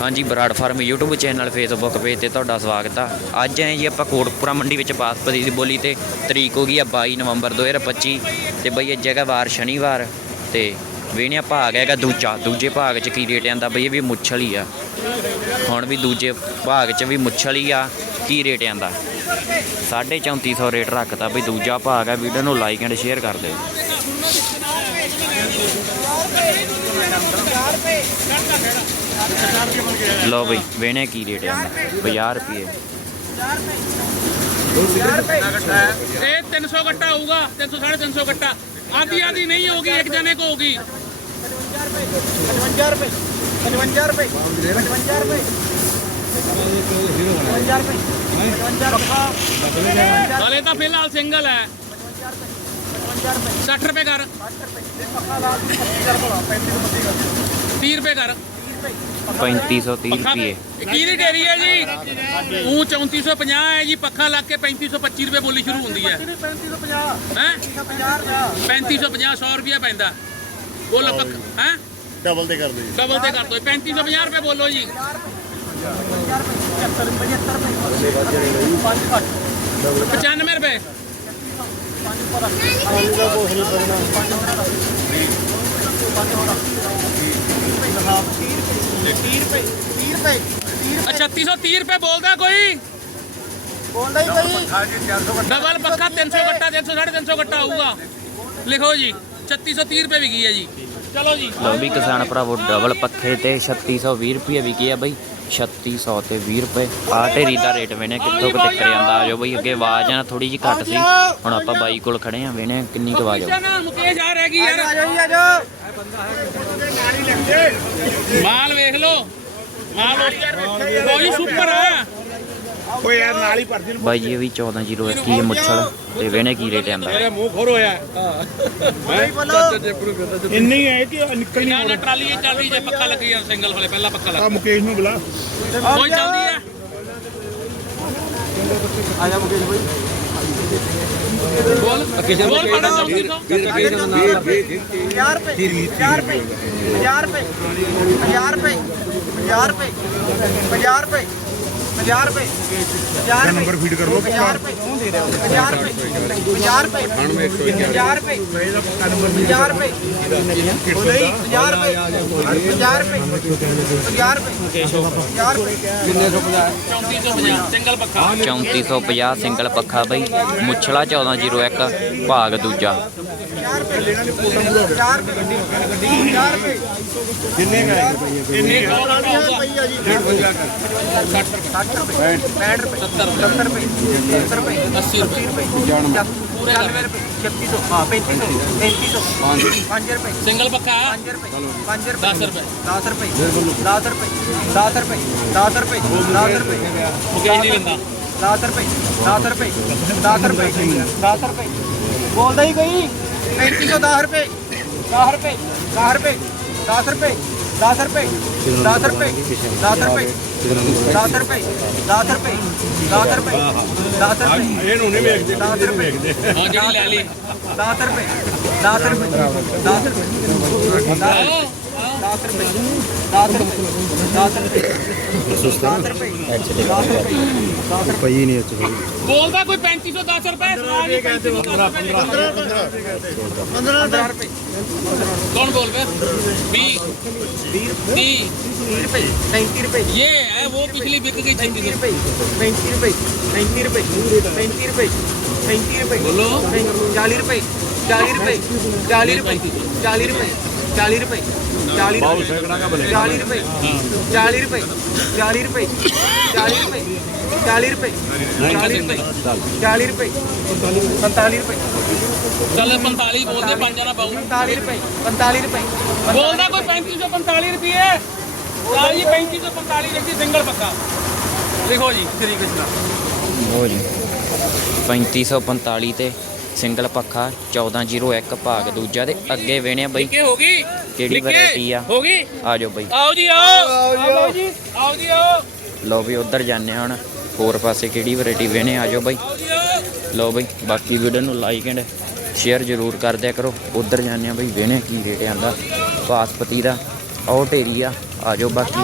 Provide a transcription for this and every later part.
ਹਾਂਜੀ, Brar farm YouTube channel Facebook page ਤੇ ਤੁਹਾਡਾ ਸਵਾਗਤ ਆ। ਅੱਜ ਆਏ ਜੀ ਆਪਾਂ ਕੋਟਪੁਰਾ ਮੰਡੀ ਵਿੱਚ ਬਾਸਪਤੀ ਦੀ ਬੋਲੀ ਤੇ। ਤਰੀਕ ਹੋ ਗਈ ਆ 22 ਨਵੰਬਰ 2025 ਤੇ ਬਈ ਅੱਜ ਹੈਗਾ ਵਾਰ ਸ਼ਨੀਵਾਰ ਤੇ ਵੇਣਿਆ ਭਾਗ ਹੈਗਾ ਦੂਜਾ। ਦੂਜੇ ਭਾਗ 'ਚ ਕੀ ਰੇਟ ਆਂਦਾ ਬਈ ਇਹ ਵੀ ਮੁੱਛਲ ਹੀ ਆ। ਹੁਣ ਵੀ ਦੂਜੇ ਭਾਗ 'ਚ ਵੀ ਮੁੱਛਲ ਹੀ ਆ। ਕੀ ਰੇਟ ਆਂਦਾ? 3450 ਰੇਟ ਰੱਖਤਾ ਬਈ ਦੂਜਾ ਭਾਗ ਆ। ਵੀਡੀਓ ਨੂੰ ਲਾਈਕ ਐਂਡ ਸ਼ੇਅਰ ਕਰ ਦਿਓ। ਲਓ ਬਈ ਵੇਣੇ ਕੀ ਰੇਟ ਹੈ 50 ਰੁਪਏ 50 ਇਹ 300 ਗੱਟਾ ਹੋਊਗਾ 300 350 ਗੱਟਾ ਆधी आधी नहीं होगी एक जने को होगी पचवंजा रुपए पचवंजा रुपए पचवंजा रुपए पचवंजा रुपए फिलहाल सिंगल है 60 ਰੁਪਏ ਕਰ 30 ਰੁਪਏ ਕਰ 3530 ਰੁਪਏ। ਕੀ ਦੀ ਡੇਰੀ ਹੈ ਜੀ? ਉਹ 3450 ਹੈ ਜੀ ਪੱਖਾ ਲੱਗ ਕੇ 3525 ਰੁਪਏ ਬੋਲੀ ਸ਼ੁਰੂ ਹੁੰਦੀ ਹੈ। 3550 ਹੈ? 3550 100 ਰੁਪਏ ਪੈਂਦਾ। ਬੋਲ ਪੱਖਾ ਹੈ? ਡਬਲ ਤੇ ਕਰ ਦੋ ਡਬਲ ਤੇ ਕਰ ਦੋ 3550 ਰੁਪਏ ਬੋਲੋ ਜੀ। 95 ਰੁਪਏ। ਪਾਣੀ ਦਾ ਕੁਝ ਰੁਪਏ ਬੋਲਦਾ ਕੋਈ? ਬੋਲਦਾ ਹੀ ਕੋਈ। ਡਬਲ ਪੱਖਾ 300 ਗੱਟਾ 300 350 ਗੱਟਾ ਆਊਗਾ। ਲਿਖੋ ਜੀ 3630 ਰੁਪਏ ਵਿਕੀ ਹੈ ਜੀ। ਲਓ ਵੀ ਕਿਸਾਨ ਭਰਾਵੋ ਡਬਲ ਪੱਖੇ ਤੇ 3620 ਰੁਪਏ ਵਿਕੀ ਆ ਬਈ। 3600 ਤੇ 20 ਰੁਪਏ। ਆ ਢੇਰੀ ਦਾ ਰੇਟ ਵੇਣੇ ਕਿੱਥੋਂ ਕਿਤੇ ਕਰ ਜਾਂਦਾ। ਆਜੋ ਬਈ ਅੱਗੇ ਆਵਾਜ਼ ਆ ਥੋੜੀ ਜੀ ਘੱਟ ਸੀ। ਹੁਣ ਆਪਾਂ ਬਾਈ ਕੋਲ ਖੜੇ ਆ ਵੇਣੇ ਕਿੰਨੀ ਕੁ ਆਵਾਜ਼ ਆ। ਮਾਲ ਵੇਖ ਲਓ। ਮਾਲ ਉਹ ਯਾਰ ਸੁਪਰ ਆ। ਓਏ ਯਾਰ ਨਾਲ ਹੀ ਭਰਦੀ ਨੂੰ ਇਹ ਵੀ ਤੇ ਵੇਣੇ ਕੀ ਰੇਟ ਆਂਦਾ ਮੇਰੇ ਮੂੰਹ ਖੋਰ ਹੋਇਆ ਇੰਨੀ ਹੈ ਕਿ ਨਿਕਲ ਨਹੀਂ ਨਾ ਟਰਾਲੀ ਚੱਲ ਜੇ ਪੱਕਾ ਲੱਗੀ ਜਾਂ ਸਿੰਗਲ ਵਾਲੇ ਪਹਿਲਾਂ ਪੱਕਾ ਲੱਗ ਆ ਮੁਕੇਸ਼ ਨੂੰ ਬੁਲਾ। ਕੋਈ ਚੱਲਦੀ ਹੈ ਆ ਜਾ ਮੁਕੇਸ਼ ਭਾਈ ਬੋਲ ਕਿਸ਼ਨ ਬੋਲ ਪੜਾ ਚੱਲਦੀ ਪੰਜਾਹ ਰੁਪਏ ਪੰਜਾਹ ਰੁਪਏ ਪੰਜਾਹ ਰੁਪਏ ਪੰਜਾਹ ਰੁਪਏ ਪੰਜਾਹ ਰੁਪਏ ਪੰਜਾਹ ਰੁਪਏ 50 ਰੁਪਏ 50 ਨੰਬਰ ਫੀਡ ਕਰ ਲਓ। 50 ਰੁਪਏ ਕਿਉਂ ਦੇ ਰਹੇ ਹੋ 50 ਰੁਪਏ 50 ਰੁਪਏ 50 ਰੁਪਏ 50 ਰੁਪਏ ਉਹ ਨਹੀਂ 50 ਰੁਪਏ 50 ਰੁਪਏ 50 ਰੁਪਏ 50 ਰੁਪਏ। ਕਿੰਨੇ 3450 ਸਿੰਗਲ ਪੱਖਾ 3450 ਸਿੰਗਲ ਪੱਖਾ ਬਈ। ਮੁੱਛਲਾ 1401 ਭਾਗ ਦੂਜਾ। ਪੰਜਾਹ ਰੁਪਏ ਪੰਜਾਹ ਰੁਪਏ ਪੰਜਾਹ ਰੁਪਏ ਜਿੰਨੇ ਗਏ ਇੰਨੇ ਕੋਲ ਪਈ ਆ ਜੀ 60 ਰੁਪਏ 65 ਰੁਪਏ 70 ਰੁਪਏ 70 ਰੁਪਏ 80 ਰੁਪਏ 90 ਪੂਰੇ 90 ਰੁਪਏ 3600 ਹਾਂ 3500 3500 5 ਰੁਪਏ ਸਿੰਗਲ ਪੱਕਾ 5 ਰੁਪਏ 5 ਰੁਪਏ 10 ਰੁਪਏ 10 ਰੁਪਏ 10 ਰੁਪਏ 10 ਰੁਪਏ 10 ਰੁਪਏ 10 ਰੁਪਏ ਮੁਕੇਸ਼ ਨਹੀਂ ਲੈਂਦਾ 10 ਰੁਪਏ 10 ਰੁਪਏ 10 ਰੁਪਏ 10 ਰੁਪਏ ਬੋਲਦਾ ਹੀ ਕੋਈ 3510 ਰੁਪਏ 10 ਰੁਪਏ 10 ਰੁਪਏ 10 ਰੁਪਏ 10 ਰੁਪਏ 10 ਰੁਪਏ 10 ਰੁਪਏ 10 ਰੁਪਏ 10 ਰੁਪਏ 10 ਰੁਪਏ 10 ਰੁਪਏ ਇਹਨੂੰ ਨਹੀਂ ਵੇਖਦੇ 10 ਰੁਪਏ ਹਾਂ ਜਿਹੜੀ ਲੈ ਲਈ 10 ਰੁਪਏ 10 ਰੁਪਏ 10 ਰੁਪਏ 10 10 ਰੁਪਏ 10 ਰੁਪਏ 10 ਰੁਪਏ। 10 ਰੁਪਏ। 10 ਰੁਪਏ। ਪਈ ਨਹੀਂ ਅੱਛਾ ਬੋਲਦਾ ਕੋਈ 3510 ਰੁਪਏ ਸਵਾਲ ਨਹੀਂ 15 ਰੁਪਏ ਕੌਣ ਬੋਲ ਰਿਹਾ? 20 20 ਰੁਪਏ। 35 ਰੁਪਏ। ਇਹ ਹੈ ਉਹ ਪਿਛਲੀ ਵਿਕ ਗਈ 35 ਰੁਪਏ। 35 ਰੁਪਏ। 35 ਰੁਪਏ। 35 ਰੁਪਏ। 35 ਰੁਪਏ। ਬੋਲੋ। 40 ਰੁਪਏ। 40 ਰੁਪਏ। 40 ਰੁਪਏ। 40 ਰੁਪਏ। 40 ਰੁਪਏ। 40 ਬਾਉ ਸੈਂਕੜਾ ਰੁਪਏ। 40 ਰੁਪਏ। ਰੁਪਏ। 40 ਰੁਪਏ। 40 ਜੀ। ਸ੍ਰੀ ਕ੍ਰਿਸ਼ਨ। ਲਓ ਜੀ। 3545 ਤੇ ਸਿੰਗਲ ਪੱਖਾ 1401 ਭਾਗ ਦੂਜਾ ਤੇ ਅੱਗੇ ਵੇਣੇ ਆ ਬਈ। ਕੀ ਹੋ ਗਈ। ਕਿਹੜੀ ਵੈਰਾਈਟੀ ਆ? ਹੋ ਗਈ। ਆ ਜਾਓ ਬਈ। ਆਓ ਜੀ ਆਓ। ਆਓ ਜੀ ਆਓ। ਜੀ ਆਓ। ਲਓ ਵੀ ਉਧਰ ਜਾਂਦੇ ਹੁਣ। ਹੋਰ ਪਾਸੇ ਕਿਹੜੀ ਵੈਰਾਈਟੀ ਵੇਣੇ ਆ ਜਾਓ ਬਈ। ਲਓ ਬਈ ਬਾਕੀ ਵੀਡੀਓ ਨੂੰ ਲਾਈਕ ਐਂਡ ਸ਼ੇਅਰ ਜ਼ਰੂਰ ਕਰ ਦਿਆ ਕਰੋ। ਉਧਰ ਜਾਂਦੇ ਆ ਬਈ ਵੇਣੇ ਕੀ ਰੇਟ ਆਂਦਾ ਬਾਸਪਤੀ ਦਾ ਆਓ ਢੇਰੀ ਆ। ਆ ਜਾਓ ਬਾਕੀ।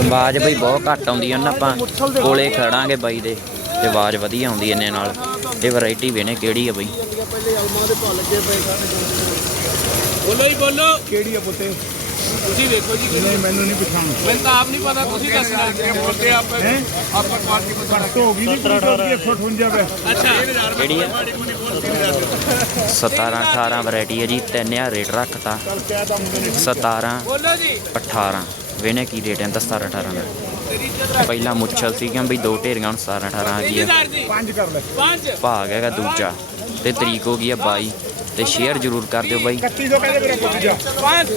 ਆਵਾਜ਼ ਬਈ ਬਹੁਤ ਘੱਟ ਆਉਂਦੀ ਆ ਨਾ ਆਪਾਂ ਕੋਲੇ ਖੜਾਂਗੇ ਬਾਈ ਦੇ। ਤੇ ਆਵਾਜ਼ ਵਧੀਆ ਆਉਂਦੀ ਇੰਨੇ ਨਾਲ। ਇਹ ਵੈਰਾਈਟੀ ਵੇਨੇ ਕਿਹੜੀ ਆ ਬਈ? ਬੋਲੋ ਜੀ ਬੋਲੋ। ਕਿਹੜੀ ਆ ਪੁੱਤੇ ਤੁਸੀਂ ਵੇਖੋ ਜੀ ਨਹੀਂ ਮੈਨੂੰ ਨਹੀਂ ਪਛਾਣ ਮੈਨੂੰ ਤਾਂ ਆਪ ਨਹੀਂ ਪਤਾ ਤੁਸੀਂ ਦੱਸਣਾ। ਬੋਲਦੇ ਆਪ ਆਪਾਂ ਕੁਆਲਿਟੀ ਪਤਾ ਘੱਟ ਹੋ ਗਈ ਨਹੀਂ ਕੋਈ ਰੁਪਏ 158 ਪਏ ਅੱਛਾ। ਕਿਹੜੀ ਆ? 17 18 ਵੈਰਾਈਟੀ ਹੈ ਜੀ 3000 ਰੇਟ ਰੱਖਤਾ। ਚੱਲ ਕਹਿ ਤਾਂ ਮੁੰਡੇ ਨੇ। 17 ਬੋਲੋ ਜੀ। 18 ਵੇਨੇ ਕੀ ਰੇਟ ਹੈ 17 18 ਦਾ। ਪਹਿਲਾਂ ਮੁੱਛਲ ਸੀਗੀਆਂ ਬਈ ਦੋ ਢੇਰੀਆਂ ਹੁਣ 17 18 ਆ ਗਈ ਆ ਇੰਤਜ਼ਾਰ ਜੀ ਪੰਜ ਕਰ ਲੈ। ਪੰਜ। ਭਾਗ ਹੈਗਾ ਦੂਜਾ। ਤੇ ਤਰੀਕ ਹੋ ਗਈ ਆ 22 ਤੇ ਸ਼ੇਅਰ ਜ਼ਰੂਰ ਕਰ ਦਿਓ ਬਾਈ। 3100 ਕਹਦੇ ਮੇਰਾ ਪੁੱਤ ਜਾ ਪੰਜ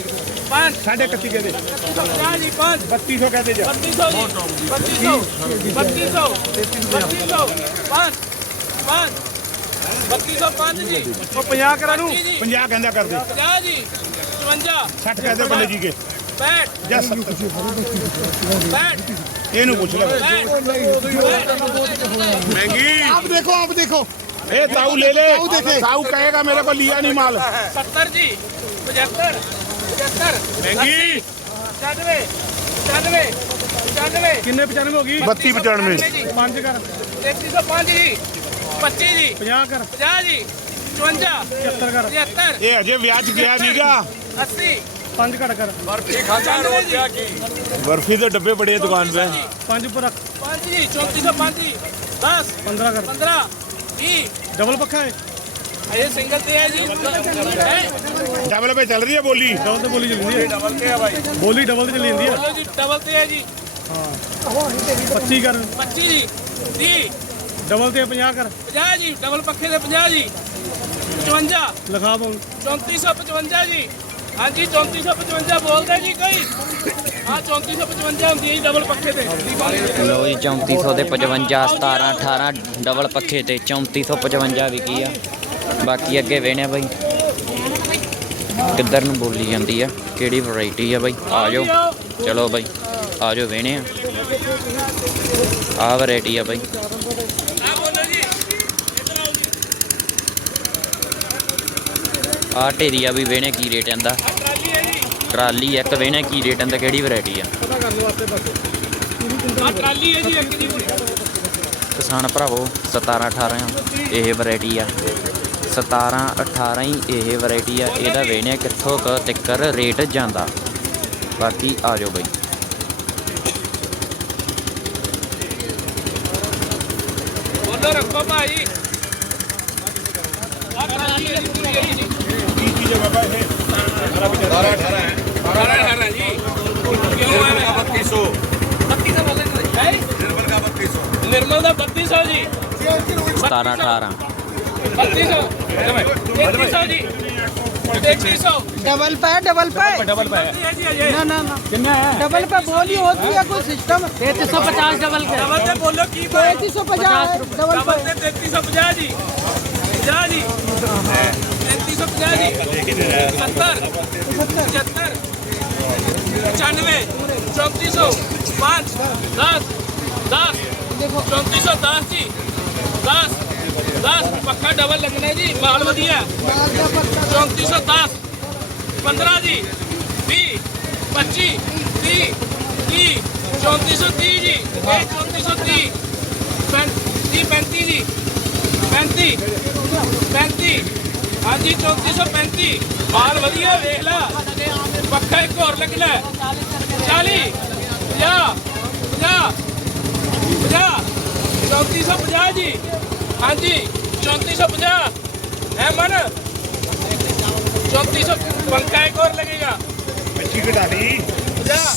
ਪੰਜ। ਸਾਢੇ 31 ਕਹਦੇ। 50 ਜੀ ਪੰਜ। 3200 ਕਹਦੇ ਜਾ। 3200 ਜੀ। 3200 3200 ਪੰਜ। ਪੰਜ। 3200 ਪੰਜ ਜੀ। ਉਹ 50 ਕਰਾ ਨੂੰ ਜੀ। 50 ਕਹਿੰਦਾ ਕਰ ਦੇ 50 ਜੀ। 55 60 ਕਹਦੇ ਬੰਦੇ ਜੀ ਕੇ। 65 ਜਾਂ 70 65 ਇਹਨੂੰ ਪੁੱਛ ਲੈ 65 महंगी आप देखो आप देखो ए ताऊ ले ले ताऊ देखे ताऊ कहेगा मेरे को लिया नहीं माल 70 ਜੀ 75 75 महंगी 95 95 95 ਕਿੰਨੇ 95 ਹੋ ਗਈ 32 95 ਜੀ 5 ਕਰ 3305 ਜੀ 25 ਜੀ 50 ਕਰ 50 ਜੀ 54 75 ਕਰ 73 ये अजय ब्याज गया नीगा 80 ਪੰਜ ਘੜ ਕਰ। ਬਰਫੀ ਖਾਂਦਾ ਰੋਜ਼ ਕਿਆ ਕੀ? ਬਰਫੀ ਦੇ ਡੱਬੇ ਬੜੇ ਆ ਦੁਕਾਨ 'ਤੇ। ਪੰਜ ਉੱਪਰ ਰੱਖ। 5 ਜੀ 3405 ਜੀ। 10 15 ਕਰ। 15 20 ਡਬਲ ਪੱਖਾ ਹੈ। ਇਹ ਸਿੰਗਲ ਤੇ ਹੈ ਜੀ। ਡਬਲ ਪੇ ਚੱਲ ਰਹੀ ਹੈ ਬੋਲੀ। ਡਬਲ ਤੇ ਬੋਲੀ ਚੱਲਦੀ ਹੈ। ਡਬਲ ਤੇ ਹੈ ਭਾਈ ਬੋਲੀ ਡਬਲ ਤੇ ਚੱਲੀ ਜਾਂਦੀ ਹੈ। ਜੀ ਡਬਲ ਤੇ ਹੈ ਜੀ। ਹਾਂ 25 ਕਰ। 25 ਜੀ। 30 ਡਬਲ ਤੇ 50 ਕਰ। 50 ਜੀ। ਡਬਲ ਪੱਖੇ ਦੇ 50 ਜੀ। 55 ਲਿਖਾ ਪਾਉਂ 3455 ਜੀ। ਹਾਂਜੀ 3455 ਬੋਲਦੇ ਜੀ ਕੋਈ। ਹਾਂ 3455 ਹੁੰਦੀ ਹੈ ਜੀ ਡਬਲ ਪੱਖੇ ਤੇ। ਲੋ ਜੀ 3400 ਦੇ 55 17 18 ਡਬਲ ਪੱਖੇ ਤੇ 3455 ਵਿਕੀ ਆ? ਬਾਕੀ ਅੱਗੇ ਵੇਣੇ ਬਾਈ। ਕਿੱਧਰ ਨੂੰ ਬੋਲੀ ਜਾਂਦੀ ਆ? ਕਿਹੜੀ ਵੈਰਾਈਟੀ ਆ ਬਾਈ? ਆ ਜਾਓ। ਚਲੋ ਬਾਈ, ਆ ਜਾਓ ਵੇਣੇ ਆ। ਆ ਵੈਰਾਈਟੀ ਆ ਬਾਈ ਆ ਬੋਲੋ ਜੀ ਇੱਧਰ ਆਓ ਜੀ ਆ ਢੇਰੀਆ ਵੀ ਵੇਣੇ ਕੀ ਰੇਟ ਆਂਦਾ ਆ ਟਰਾਲੀ ਹੈ ਜੀ। ਟਰਾਲੀ ਇੱਕ ਵੇਣੇ ਕੀ ਰੇਟ ਆਂਦਾ ਕਿਹੜੀ ਵੈਰਾਈਟੀ ਆ? ਆ ਟਰਾਲੀ ਹੈ ਜੀ ਇੱਕ ਦੀ ਕਿਸਾਨ ਭਰਾਵੋ 17 18 ਇਹ ਵੈਰਾਈਟੀ ਆ। 17 18 ਹੀ ਇਹ ਵੈਰਾਈਟੀ ਆ। ਇਹਦਾ ਵੇਣੇ ਕਿੱਥੋਂ ਕ ਤਿੱਕਰ ਰੇਟ ਜਾਂਦਾ? ਬਾਕੀ ਆ ਜਾਓ ਬਾਈ। ਬੋਲੋ ਰੱਖੋ ਭਾਈ। ਆ ਟਰਾਲੀ ਹੈ ਜੀ। डबल पे डबल पे। डबल पे ना ना ना। डबल पे बोली होती है कोई सिस्टम तैतीस सौ पचास डबल के। डबल पे बोलो की तैतीस सौ पचास डबल पे। तैतीस सौ पचास जी। पचास जी। 3350 ਜੀ? 70 75 95 3400 5 10 10 3410 ਜੀ। 10 10 ਪੱਖਾ ਡਬਲ ਲੱਗਣਾ ਹੈ ਜੀ ਮਾਲ ਵਧੀਆ। ਹੈ। 3410 15 ਜੀ 20 25 30 30 3430 ਜੀ, ਇਹ 3430 30 35 ਜੀ 35 35 ਹਾਂਜੀ 3435 ਮਾਲ ਵਧੀਆ ਵੇਖ ਲੈ। ਪੱਕਾ ਇੱਕ ਹੋਰ ਲੱਗਣਾ 40 50 ਜੀ। ਹਾਂਜੀ 3450 ਹੈ ਮਨ? 3400 ਪੱਕਾ ਇੱਕ ਹੋਰ ਲੱਗੇਗਾ। 25 ਘਟਾਣੀ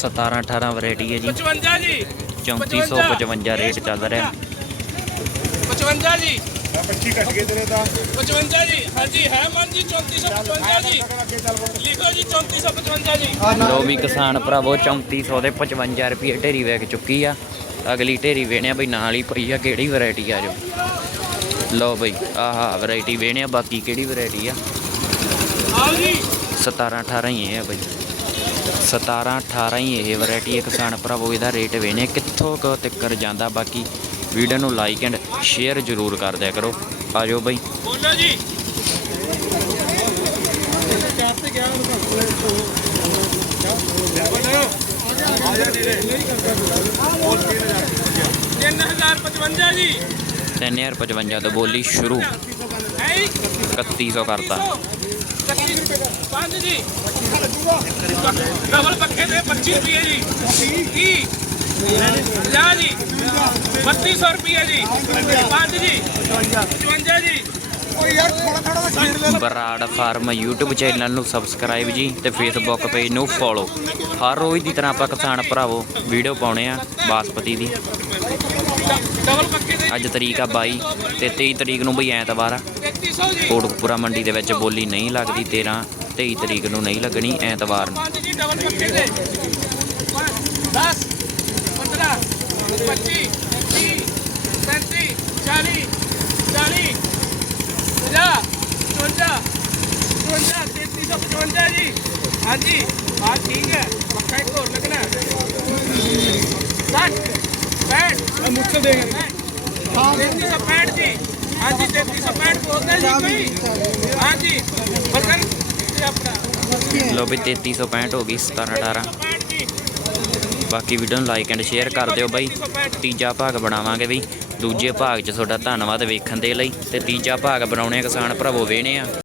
17 18 ਵੈਰਾਈਟੀ ਹੈ ਜੀ। 55 ਰੇਟ ਚੱਲ ਰਿਹਾ। 55 ਜੀ। 25 ਕੱਟ ਗਏ ਤੇਰੇ ਤਾਂ। 55 ਜੀ ਹਾਂਜੀ ਹੈ ਮਨ ਜੀ 3455 ਜੀ। ਲਿਖੋ ਜੀ 3455 ਜੀ। ਲੋ ਵੀ ਕਿਸਾਨ ਭਰਾਵੋ 3400 ਦੇ 55 ਰੁਪਏ ਢੇਰੀ ਵੇਚ ਚੁੱਕੀ ਆ। ਅਗਲੀ ਢੇਰੀ ਵੇਣਿਆ ਬਈ ਨਾਲ ਹੀ ਪਈ ਆ ਕਿਹੜੀ ਵੈਰਾਈਟੀ ਆ ਲੋ ਬਈ ਆਹਾ ਵੈਰਾਈਟੀ ਵੇਣਿਆ ਬਾਕੀ ਕਿਹੜੀ ਵੈਰਾਈਟੀ ਆ? ਆਓ ਜੀ। 17 18 ਹੀ ਹੈ ਬਈ। 17 18 ਹੀ ਇਹ ਵੈਰਾਈਟੀ ਹੈ ਕਿਸਾਨ ਭਰਾਵੋ ਇਹਦਾ ਰੇਟ ਵੇਣੇ ਕਿੱਥੋਂ ਕੁ ਤਿੱਕਰ ਜਾਂਦਾ ਬਾਕੀ ਵੀਡੀਓ ਨੂੰ ਲਾਈਕ ਐਂਡ ਸ਼ੇਅਰ ਜ਼ਰੂਰ ਕਰ ਦਿਆ ਕਰੋ। ਆ ਜਾਓ ਬਈ। ਬੋਲੋ ਜੀ। ਤਿੰਨ ਹਜ਼ਾਰ ਪਚਵੰਜਾ ਜੀ। 3055 ਤੋਂ ਬੋਲੀ ਸ਼ੁਰੂ। ਹੈ ਜੀ 3100 ਕਰਤਾ ਪੰਜ ਜੀ। ਡਬਲ ਪੱਖੇ ਦੇ 25 ਰੁਪਏ ਜੀ। ਕੀ? 50 ਜੀ 3200 ਰੁਪਏ ਜੀ ਪੰਜ ਜੀ 55 ਜੀ। ਬਰਾੜ ਫਾਰਮ YouTube ਚੈਨਲ ਨੂੰ ਸਬਸਕ੍ਰਾਈਬ ਜੀ ਤੇ Facebook ਪੇਜ ਨੂੰ ਫੋਲੋ ਹਰ ਰੋਜ਼ ਦੀ ਤਰ੍ਹਾਂ ਆਪਾਂ ਕਿਸਾਨ ਭਰਾਵੋ ਵੀਡੀਓ ਪਾਉਣੇ ਆ ਬਾਸਪਤੀ ਦੀ। ਅੱਜ ਤਰੀਕ ਆ 22 ਤੇ 23 ਤਰੀਕ ਨੂੰ ਬਈ ਐਤਵਾਰ ਆ। 3300 ਜੀ। ਕੋਟਕਪੂਰਾ ਮੰਡੀ ਦੇ ਵਿੱਚ ਬੋਲੀ ਨਹੀਂ ਲੱਗਦੀ 13 23 ਤਰੀਕ ਨੂੰ ਨਹੀਂ ਲੱਗਣੀ ਐਤਵਾਰ ਨੂੰ। ਪੰਜ ਜੀ ਡਬਲ ਪੱਖੇ ਦੇ 10 15 25 30 35 40 40 50 55 55 3355 ਜੀ ਹਾਂਜੀ ਹਾਂ ਠੀਕ ਹੈ ਪੱਕਾ ਇੱਕ ਹੋਰ ਲੱਗਣਾ 60 65 ਮੁੱਛ ਦੇ ਹਾਂ 3365 ਜੀ ਹਾਂਜੀ 3365 ਬੋਲਦਾ ਜੀ ਕੋਈ ਹਾਂਜੀ ਬਰਗਰ ਤੇ ਆਪਣਾ ਲੋ ਵੀ 3365 ਹੋ ਗਈ 17 18 65 ਜੀ ਬਾਕੀ ਵੀਡੀਓ ਨੂੰ ਲਾਈਕ ਐਂਡ ਸ਼ੇਅਰ ਕਰ ਦਿਓ ਬਾਈ। ਤੀਜਾ ਭਾਗ ਬਣਾਵਾਂਗੇ ਬਈ। ਦੂਜੇ ਭਾਗ 'ਚ ਤੁਹਾਡਾ ਧੰਨਵਾਦ ਵੇਖਣ ਦੇ ਲਈ। ਤੇ ਤੀਜਾ ਭਾਗ ਬਣਾਉਣੇ ਕਿਸਾਨ ਭਰਾਵੋ ਵੇਣੇ ਆ।